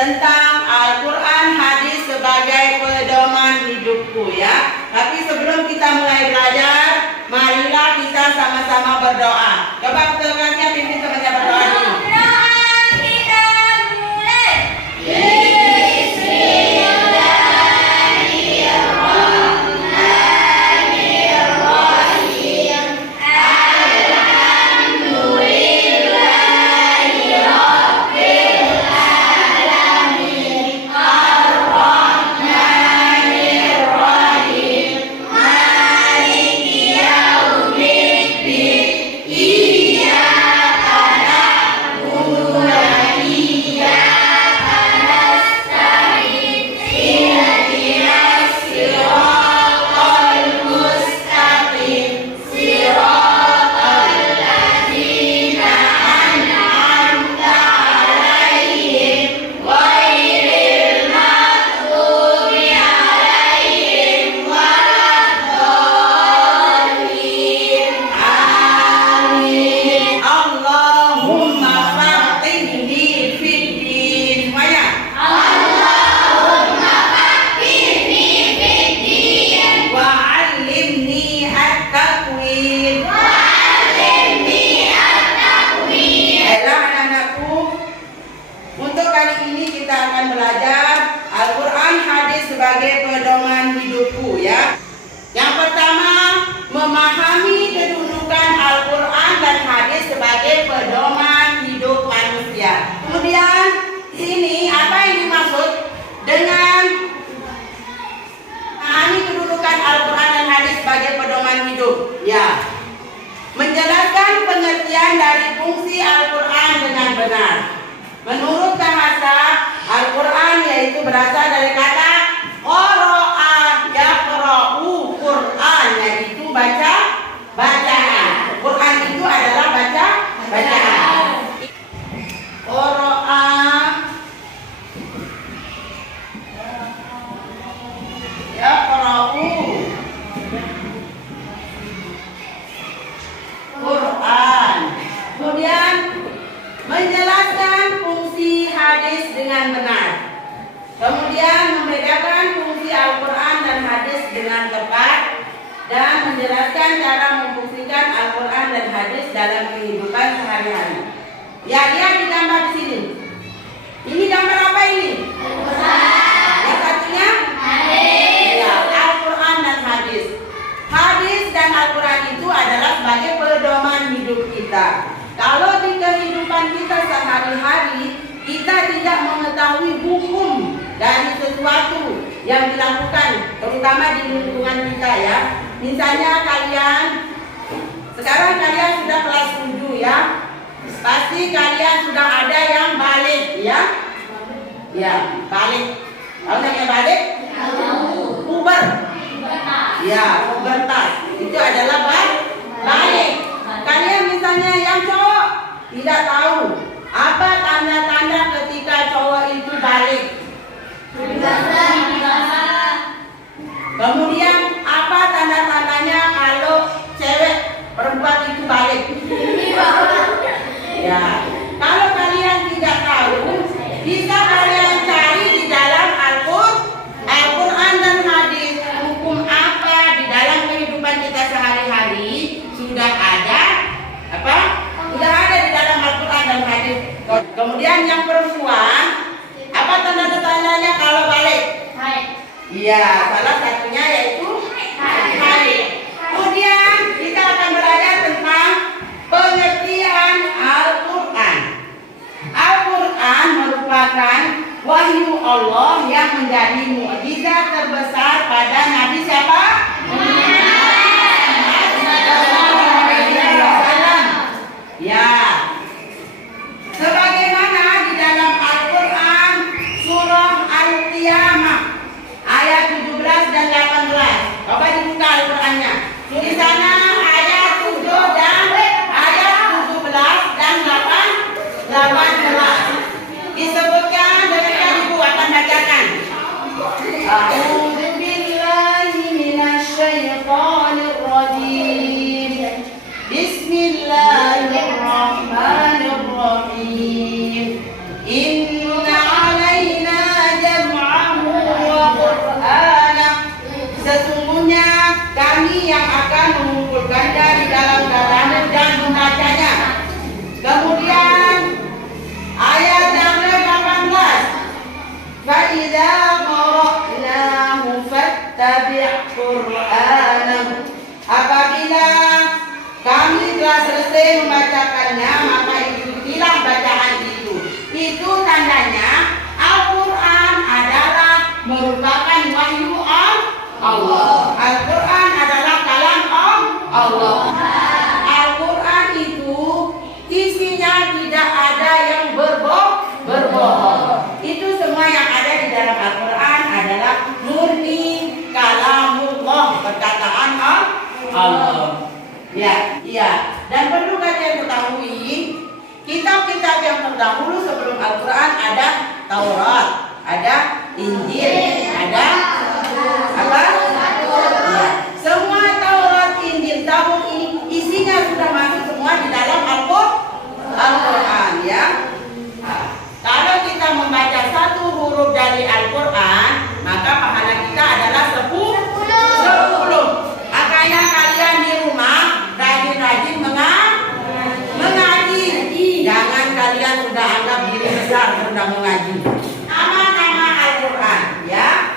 tentang Al-Quran, hadis sebagai pedoman hidupku ya. Tapi sebelum kita mulai belajar, marilah kita sama-sama berdoa. Coba ketuanya pimpin temannya berdoa dulu. Sebagai pedoman hidupku ya. Yang pertama, memahami kedudukan Al-Quran dan hadis sebagai pedoman hidup manusia. Kemudian sini apa yang dimaksud dengan memahami kedudukan Al-Quran dan hadis sebagai pedoman hidup? Ya, menjelaskan pengertian dari fungsi Al-Quran dengan benar. Menurut bahasa, Al-Quran yaitu berasal dari kata qara'a yaqra'u, Quran yaitu bacaan. Quran itu adalah bacaan. Qara'a yaqra'u Quran. Kemudian menjelaskan fungsi hadis dengan benar. Kemudian membedakan fungsi Al-Quran dan hadis dengan tepat dan menjelaskan cara memfungsikan Al-Quran dan hadis dalam kehidupan sehari-hari. Ya, lihat di gambar di sini. Ini gambar apa ini? Yang satunya? Hadis. Ya, Al-Quran dan hadis. Hadis dan Al-Quran itu adalah sebagai pedoman hidup kita. Kalau di kehidupan kita sehari-hari kita tidak mengetahui hukum dari sesuatu yang dilakukan, terutama di lingkungan kita ya. Misalnya sekarang kalian sudah kelas 7 ya. Pasti kalian sudah ada yang balik ya. Ya, balik. Tahu yang balik? Puber. Ya, pubertas. Itu adalah balik. Kalian misalnya yang cowok tidak tahu apa tanda-tanda ketika cowok itu balik. Kemudian apa tanda-tandanya kalau cewek perempuan itu balik? Ya, kalau kalian tidak tahu, bisa kalian cari di dalam Al-Quran dan hadis. Hukum apa di dalam kehidupan kita sehari-hari sudah ada di dalam Al-Quran dan hadis. Kemudian yang perempuan, apa tanda-tandanya kalau balik? Iya, salah satunya yaitu haid. Kemudian kita akan belajar tentang pengertian Al-Quran. Al-Quran merupakan wahyu Allah yang menjadi mukjizat terbesar pada Nabi siapa? Ya, sebagaimana di dalam Al-Quran surah Al-Qiyamah ayat 17 dan 18. Coba dibuka Al-Qurannya. Di sana ayat 7 dan ayat 17 dan 18 disebutkan, demikian Ibu akan bacakan. A'udzu billahi minasyaitonir rajim. Bismillahirrahmanirrahim. Inna 'alaina selesai membacakannya, maka ikutilah bacaan itu. Itu tandanya Al-Quran adalah merupakan wahyu Allah. Al-Quran adalah kalam Allah. Al-Quran itu isinya tidak ada yang berbohong. Itu semua yang ada di dalam Al-Quran adalah murni kalamullah, perkataan Allah. Ya. Dan perlu kalian ketahui, kitab-kitab yang terdahulu sebelum Al-Quran ada Taurat, ada Injil, ada apa? Ya. Semua Taurat, Injil, Zabur ini isinya sudah masuk semua di dalam Al-Quran, ya. Kalau kita membaca satu huruf dari Al-Quran, maka pahala kita adalah 10. Makanya kalian di rumah rajin-rajin mengaji. Jangan kalian sudah anggap diri besar sudah mengaji. Nama-nama Al-Quran, ya.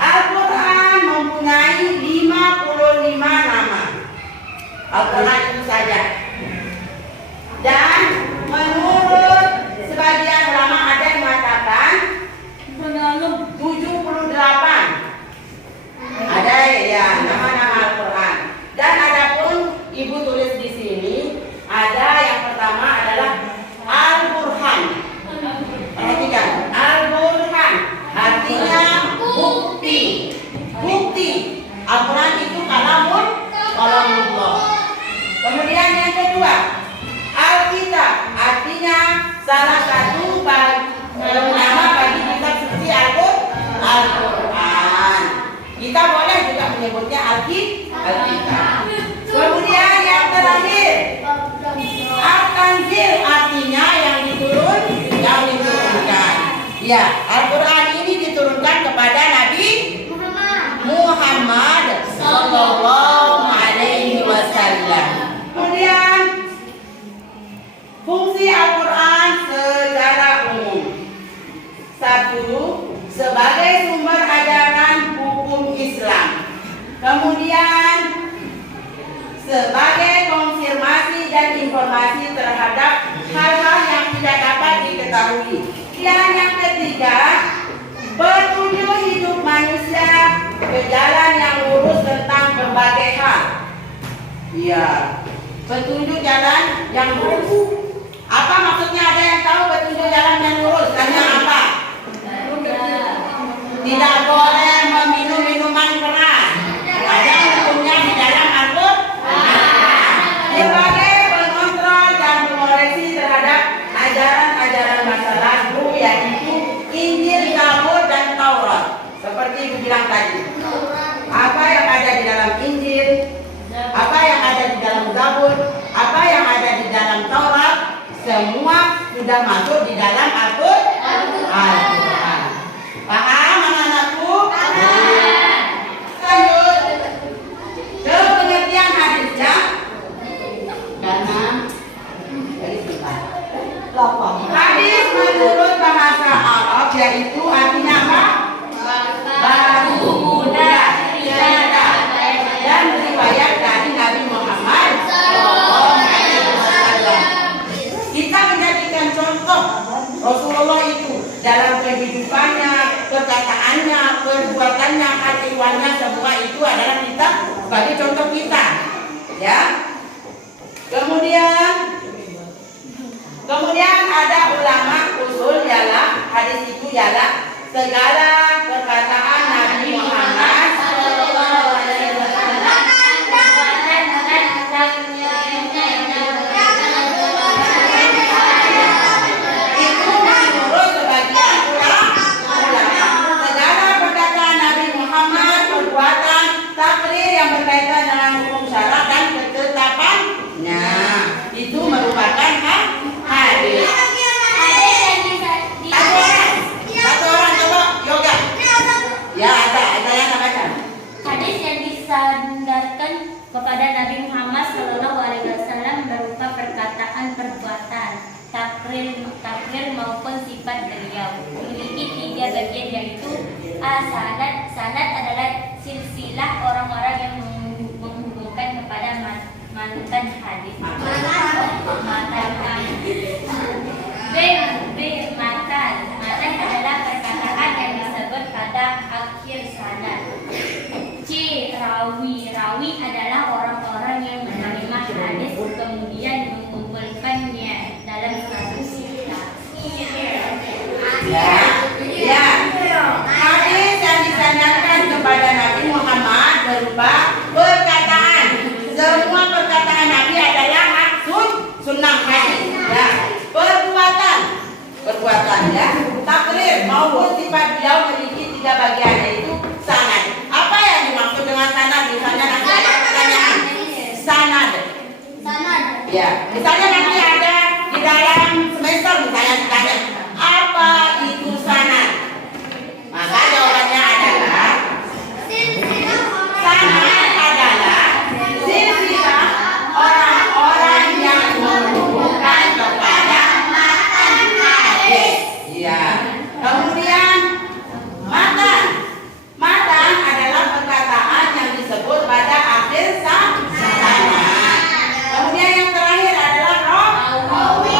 Al-Quran mempunyai 55 nama. Al-Quran itu saja. Dan menurut sebagian ulama ada yang mengatakan 78. Ada ya nama-nama Al-Quran. Dan adapun ibu tulis di sini ada yang pertama adalah Al-Burhan. Perhatikan, Al-Burhan artinya bukti. Al-Quran itu kalamullah. Kemudian yang kedua, Alkitab artinya salah satu nama bagi kitab suci Al-Quran. Kita boleh juga menyebutnya Alkitab. Kemudian yang terakhir, Al-Tanzil artinya yang diturunkan. Ya, Al-Quran ini diturunkan kepada Nabi Muhammad Sallallahu Alaihi Wasallam. Kemudian fungsi Al-Quran secara umum. 1. Sebagai sumber ajaran hukum Islam. Kemudian sebagai konfirmasi dan informasi terhadap hal-hal yang tidak dapat diketahui. Dan yang ketiga, petunjuk hidup manusia ke jalan yang lurus tentang berbagai hal. Iya, petunjuk jalan yang lurus. Apa maksudnya? Ada yang tahu petunjuk jalan yang lurus? Tanya apa? Tidak boleh meminum minuman keras. Ada hukumnya di dalam Al-Quran. Sebagai pengontrol dan pengoreksi terhadap ajaran-ajaran masa lalu, yaitu Injil, Zabur, dan Taurat. Seperti ibu bilang tadi, apa yang ada di dalam Injil, apa yang ada di dalam Zabur, apa yang ada di dalam Taurat, semua sudah masuk di dalam Al-Quran. Paham anak-anakku? Lanjut ke pengertian hadisnya. Karena hadis menurut bahasa Arab yaitu artinya apa? Baru, mudah, cerita, dan riwayat dari Nabi Muhammad SAW. Kita menjadikan contoh Rasulullah itu dalam kehidupannya, perkataannya, perbuatannya, hatiwannya, semua itu adalah kita sebagai contoh kita, ya. Kemudian ada ulama usul ialah hadis itu ialah segala perkataan Nabi Muhammad sallallahu alaihi wasallam itu menurut sebagian ulama. Segala perkataan Nabi Muhammad, perbuatan, takrir yang berkaitan dengan hukum syarak dan ketetapannya itu merupakan hadis. Satu orang coba yoga. Ya ada yang baca. Hadis yang disandarkan kepada Nabi Muhammad Sallallahu Alaihi Wasallam berupa perkataan, perbuatan, takrir maupun sifat beliau. Memiliki 3 bagian yaitu sanad. Sanad adalah silsilah orang-orang yang menghubungkan kepada menentukan hadis. Matan. B. Matan. Matan adalah perkataan yang disebut pada akhir sanad. C. Rawi. Rawi adalah orang-orang yang menerima hadis kemudian mengumpulkannya dalam satu kitab. Ya. Hadis yang disandarkan kepada Nabi Muhammad berupa perkataan. Semua perkataan Nabi adalah hak sunnah hadis. Ya. Perbuatan ya. Takrir maupun sifat beliau memiliki 3 bagian, yaitu sanad. Apa yang dimaksud dengan sanad? Misalnya nanti ada pertanyaan. Sanad. Ya. Misalnya nanti ada di dalam semester misalnya ditanya, apa itu sanad? Maka jawabannya adalah sanad adalah silsilah orang-orang yang menghubungkan kepada matan hadis. Ya. Kemudian matan adalah perkataan yang disebut pada akhir sanad. Kemudian yang terakhir adalah rawi.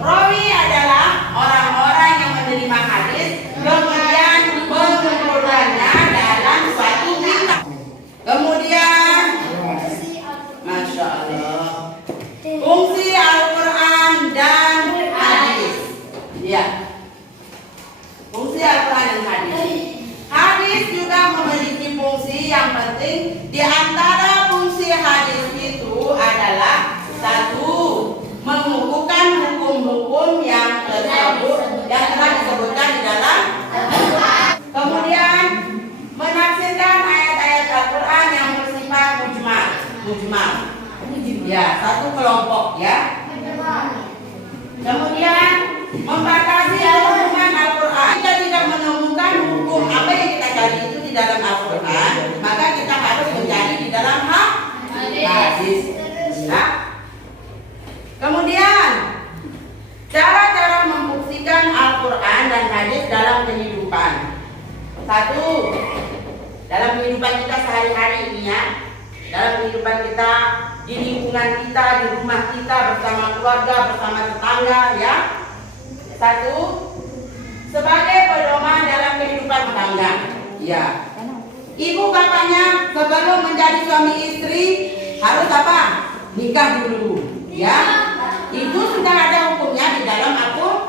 Rawi adalah orang-orang yang menerima hadis kemudian mengumpulkannya dalam suatu kitab. Kemudian, Masya Allah, fungsi Al-Quran dan hadis. Ya, fungsi Al-Quran dan hadis. Hadis juga memiliki fungsi yang penting. Di antara fungsi hadis itu adalah 1. Mengukuhkan hukum-hukum yang telah disebutkan di dalam Al-Quran. Kemudian menafsirkan ayat-ayat Al-Quran yang bersifat mujmal. Ya, satu kelompok ya. Kemudian membatasi hubungan Al-Quran. Kita tidak menemukan hukum apa yang kita cari itu di dalam Al-Quran, maka kita harus mencari di dalam hadis. Nah, kemudian cara-cara memfungsikan Al-Quran dan hadis dalam kehidupan. 1. Dalam kehidupan kita sehari-hari ini ya. Dalam kehidupan kita, di lingkungan kita, di rumah kita, bersama keluarga, bersama tetangga ya. 1. Sebagai pedoman dalam kehidupan tangga. Ya. Ibu bapaknya sebelum menjadi suami istri harus apa? Nikah dulu. Ya. Itu sudah ada hukumnya di dalam Al-Quran.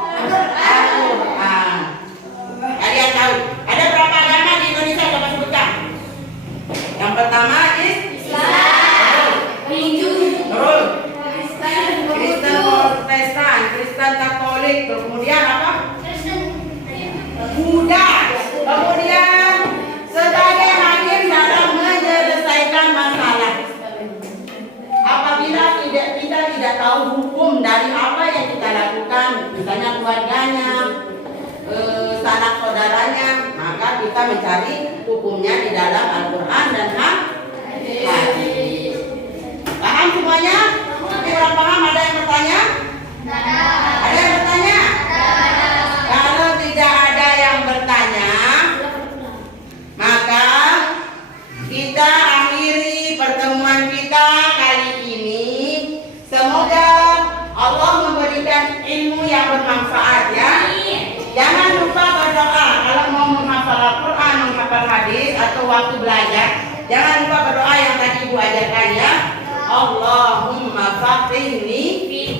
Kalian tahu ada berapa agama di Indonesia? Coba sebutkan. Yang pertama Islam, terus Kristen Protestan, Kristen Katolik, kemudian apa? Buddha. Kemudian sebagai hakim dalam menyelesaikan masalah. Apabila kita tidak tahu hukum dari apa yang kita lakukan, misalnya keluarganya, sanak saudaranya, maka kita mencari hukumnya di dalam Al-Quran dan hadis. Paham semuanya? Kurang paham? Ada yang bertanya? Ada yang bertanya? Kalau tidak ada yang bertanya, maka kita akhiri pertemuan kita kali ini. Semoga Allah memberikan ilmu yang bermanfaat ya. Jangan lupa berdoa kalau mau menghafal Al-Quran, menghafal hadis atau waktu belajar. Jangan lupa berdoa yang tadi Ibu ajarkan ya. Allahumma faqihni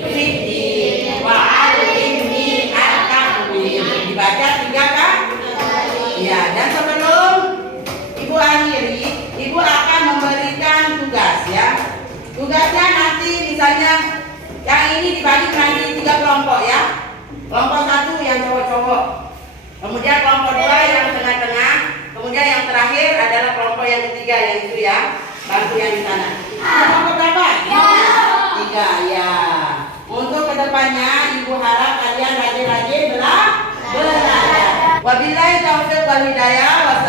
fiddin wa 'allimni at-ta'wil. Dibaca 3 kan? Ya, dan sebelum Ibu akhiri, Ibu akan memberikan tugas ya. Tugasnya nanti misalnya yang ini dibagi menjadi 3 kelompok ya. Kelompok 1 yang cowok-cowok, kemudian kelompok 2 yang tengah-tengah, kemudian yang terakhir adalah kelompok yang ketiga, yaitu ya bantu yang di sana. Kelompok berapa? 3 ya. Untuk kedepannya Ibu harap kalian rajin-rajin belajar. Wabillahi taufiq wal hidayah.